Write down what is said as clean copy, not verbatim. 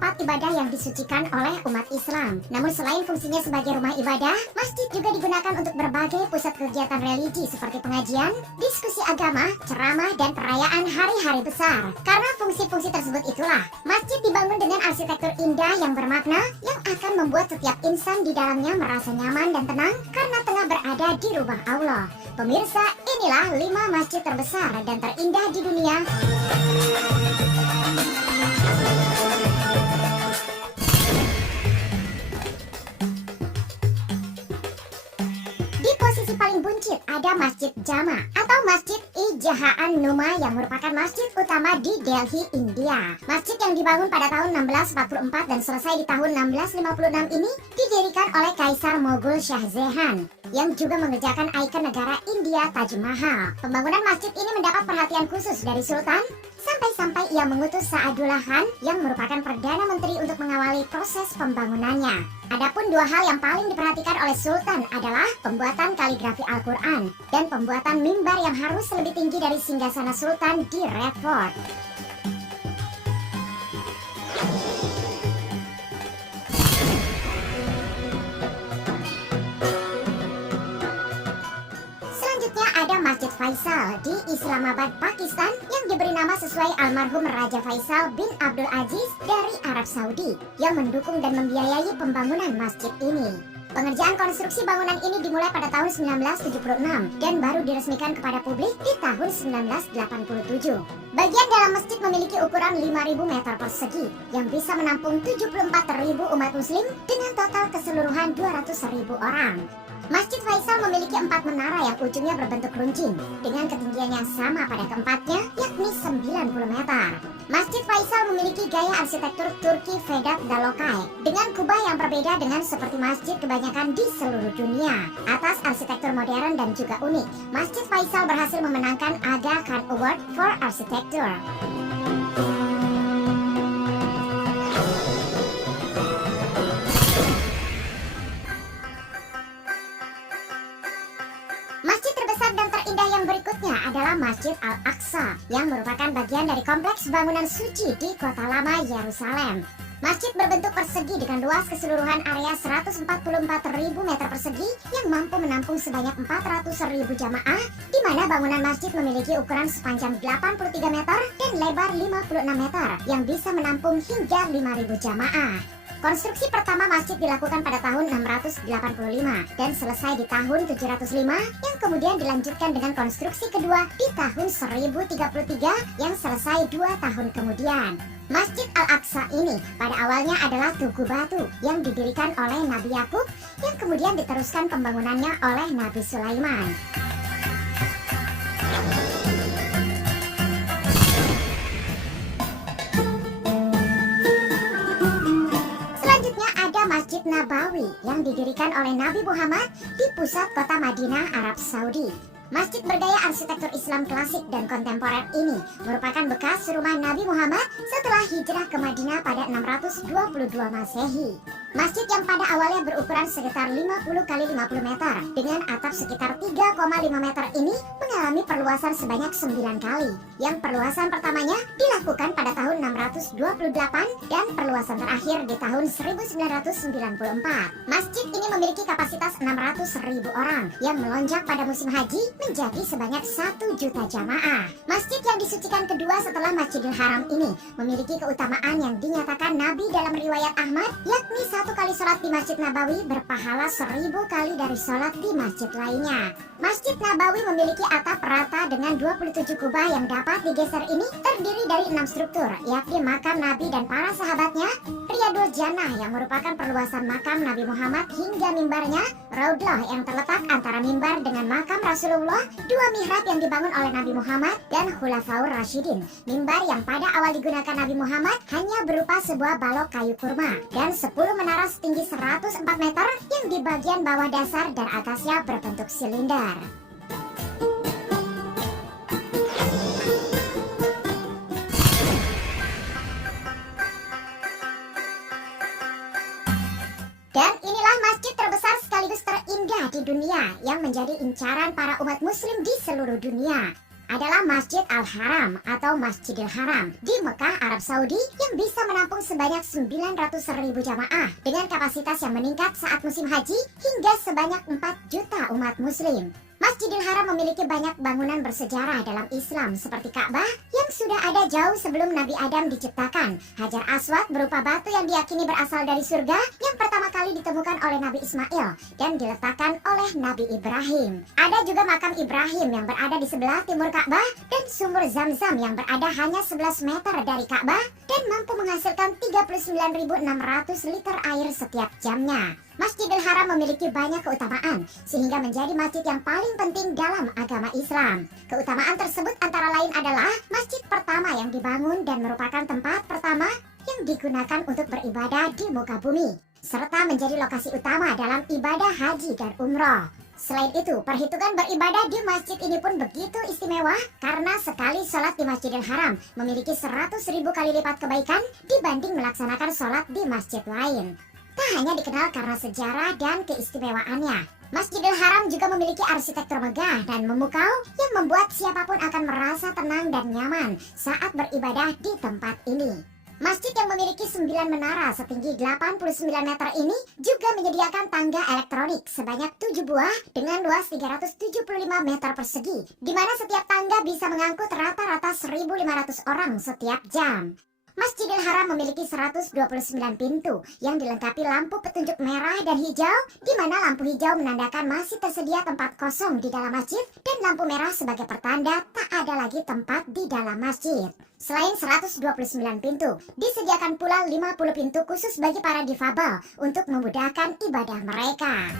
tempat ibadah yang disucikan oleh umat Islam. Namun selain fungsinya sebagai rumah ibadah, masjid juga digunakan untuk berbagai pusat kegiatan religi seperti pengajian, diskusi agama, ceramah, dan perayaan hari-hari besar. Karena fungsi-fungsi tersebut itulah, masjid dibangun dengan arsitektur indah yang bermakna yang akan membuat setiap insan di dalamnya merasa nyaman dan tenang karena tengah berada di rumah Allah. Pemirsa, inilah 5 masjid terbesar dan terindah di dunia. Di posisi paling buncit ada Masjid Jama atau Masjid Ijahaan Numa yang merupakan masjid utama di Delhi, India. Masjid yang dibangun pada tahun 1644 dan selesai di tahun 1656 ini didirikan oleh Kaisar Mughal Shah Jahan yang juga mengerjakan ikon negara India Taj Mahal. Pembangunan masjid ini mendapat perhatian khusus dari Sultan sampai-sampai ia mengutus Sa'adullah Khan yang merupakan Perdana Menteri untuk mengawali proses pembangunannya. Adapun 2 hal yang paling diperhatikan oleh Sultan adalah pembuatan kaligrafi Al-Quran dan pembuatan mimbar yang harus lebih tinggi dari singgasana Sultan di Red Fort. Selanjutnya ada Masjid Faisal di Islamabad, Pakistan yang diberi nama sesuai almarhum Raja Faisal bin Abdul Aziz dari Arab Saudi yang mendukung dan membiayai pembangunan masjid ini. Pengerjaan konstruksi bangunan ini dimulai pada tahun 1976 dan baru diresmikan kepada publik di tahun 1987. Bagian dalam masjid memiliki ukuran 5.000 meter persegi yang bisa menampung 74.000 umat muslim dengan total keseluruhan 200.000 orang. Masjid Faisal memiliki 4 menara yang ujungnya berbentuk runcing dengan ketinggian yang sama pada keempatnya, yakni 90 meter. Masjid Faisal memiliki gaya arsitektur Turki Vedat Dalokai dengan kubah yang berbeda dengan seperti masjid kebanyakan di seluruh dunia. Atas arsitektur modern dan juga unik, Masjid Faisal berhasil memenangkan Aga Khan Award for Architecture. Masjid terbesar dan terindah yang berikutnya adalah Masjid Al-Aqsa yang merupakan bagian dari kompleks bangunan suci di kota lama Yerusalem. Masjid berbentuk persegi dengan luas keseluruhan area 144.000 meter persegi yang mampu menampung sebanyak 400.000 jamaah, di mana bangunan masjid memiliki ukuran sepanjang 83 meter dan lebar 56 meter yang bisa menampung hingga 5.000 jamaah. Konstruksi pertama masjid dilakukan pada tahun 685 dan selesai di tahun 705 yang kemudian dilanjutkan dengan konstruksi kedua di tahun 1033 yang selesai 2 tahun kemudian. Masjid Al-Aqsa ini pada awalnya adalah tugu batu yang didirikan oleh Nabi Yakub yang kemudian diteruskan pembangunannya oleh Nabi Sulaiman. Masjid Nabawi yang didirikan oleh Nabi Muhammad di pusat kota Madinah, Arab Saudi. Masjid bergaya arsitektur Islam klasik dan kontemporer ini merupakan bekas rumah Nabi Muhammad setelah hijrah ke Madinah pada 622 Masehi. Masjid yang pada awalnya berukuran sekitar 50 kali 50 meter dengan atap sekitar 3,5 meter ini mengalami perluasan sebanyak 9 kali. Yang perluasan pertamanya dilakukan pada tahun 628 dan perluasan terakhir di tahun 1994. Masjid ini memiliki kapasitas 600.000 orang yang melonjak pada musim haji menjadi sebanyak 1 juta jamaah. Masjid yang disucikan kedua setelah Masjidil Haram ini memiliki keutamaan yang dinyatakan Nabi dalam riwayat Ahmad, yakni 1 kali sholat di Masjid Nabawi berpahala 1000 kali dari sholat di masjid lainnya. Masjid Nabawi memiliki atap rata dengan 27 kubah yang dapat digeser ini terdiri dari 6 struktur, yakni makam Nabi dan para sahabatnya, Riyadul Jannah yang merupakan perluasan makam Nabi Muhammad hingga mimbarnya, Raudlah yang terletak antara mimbar dengan makam Rasulullah, 2 mihrab yang dibangun oleh Nabi Muhammad, dan Khulafaur Rasyidin. Mimbar yang pada awal digunakan Nabi Muhammad hanya berupa sebuah balok kayu kurma, dan 10 menara setinggi 104 meter yang di bagian bawah dasar dan atasnya berbentuk silinder. Dan inilah masjid terbesar sekaligus terindah di dunia yang menjadi incaran para umat muslim di seluruh dunia. adalah Masjid Al-Haram atau Masjidil Haram di Mekah, Arab Saudi yang bisa menampung sebanyak 900.000 jamaah dengan kapasitas yang meningkat saat musim haji hingga sebanyak 4 juta umat muslim. Masjidil Haram memiliki banyak bangunan bersejarah dalam Islam seperti Ka'bah yang sudah ada jauh sebelum Nabi Adam diciptakan. Hajar Aswad berupa batu yang diyakini berasal dari surga yang pertama kali ditemukan oleh Nabi Ismail dan diletakkan oleh Nabi Ibrahim. Ada juga makam Ibrahim yang berada di sebelah timur Ka'bah dan sumur Zam-Zam yang berada hanya 11 meter dari Ka'bah dan mampu menghasilkan 39.600 liter air setiap jamnya. Masjidil Haram memiliki banyak keutamaan sehingga menjadi masjid yang paling penting dalam agama Islam. Keutamaan tersebut antara lain adalah masjid pertama yang dibangun dan merupakan tempat pertama yang digunakan untuk beribadah di muka bumi, serta menjadi lokasi utama dalam ibadah haji dan umroh. Selain itu, perhitungan beribadah di masjid ini pun begitu istimewa karena sekali sholat di Masjidil Haram memiliki 100.000 kali lipat kebaikan dibanding melaksanakan sholat di masjid lain. Tak hanya dikenal karena sejarah dan keistimewaannya, Masjidil Haram juga memiliki arsitektur megah dan memukau yang membuat siapapun akan merasa tenang dan nyaman saat beribadah di tempat ini. Masjid yang memiliki 9 menara setinggi 89 meter ini juga menyediakan tangga elektronik sebanyak 7 buah dengan luas 375 meter persegi, di mana setiap tangga bisa mengangkut rata-rata 1.500 orang setiap jam. Masjidil Haram memiliki 129 pintu yang dilengkapi lampu petunjuk merah dan hijau, di mana lampu hijau menandakan masih tersedia tempat kosong di dalam masjid dan lampu merah sebagai pertanda tak ada lagi tempat di dalam masjid. Selain 129 pintu, disediakan pula 50 pintu khusus bagi para difabel untuk memudahkan ibadah mereka.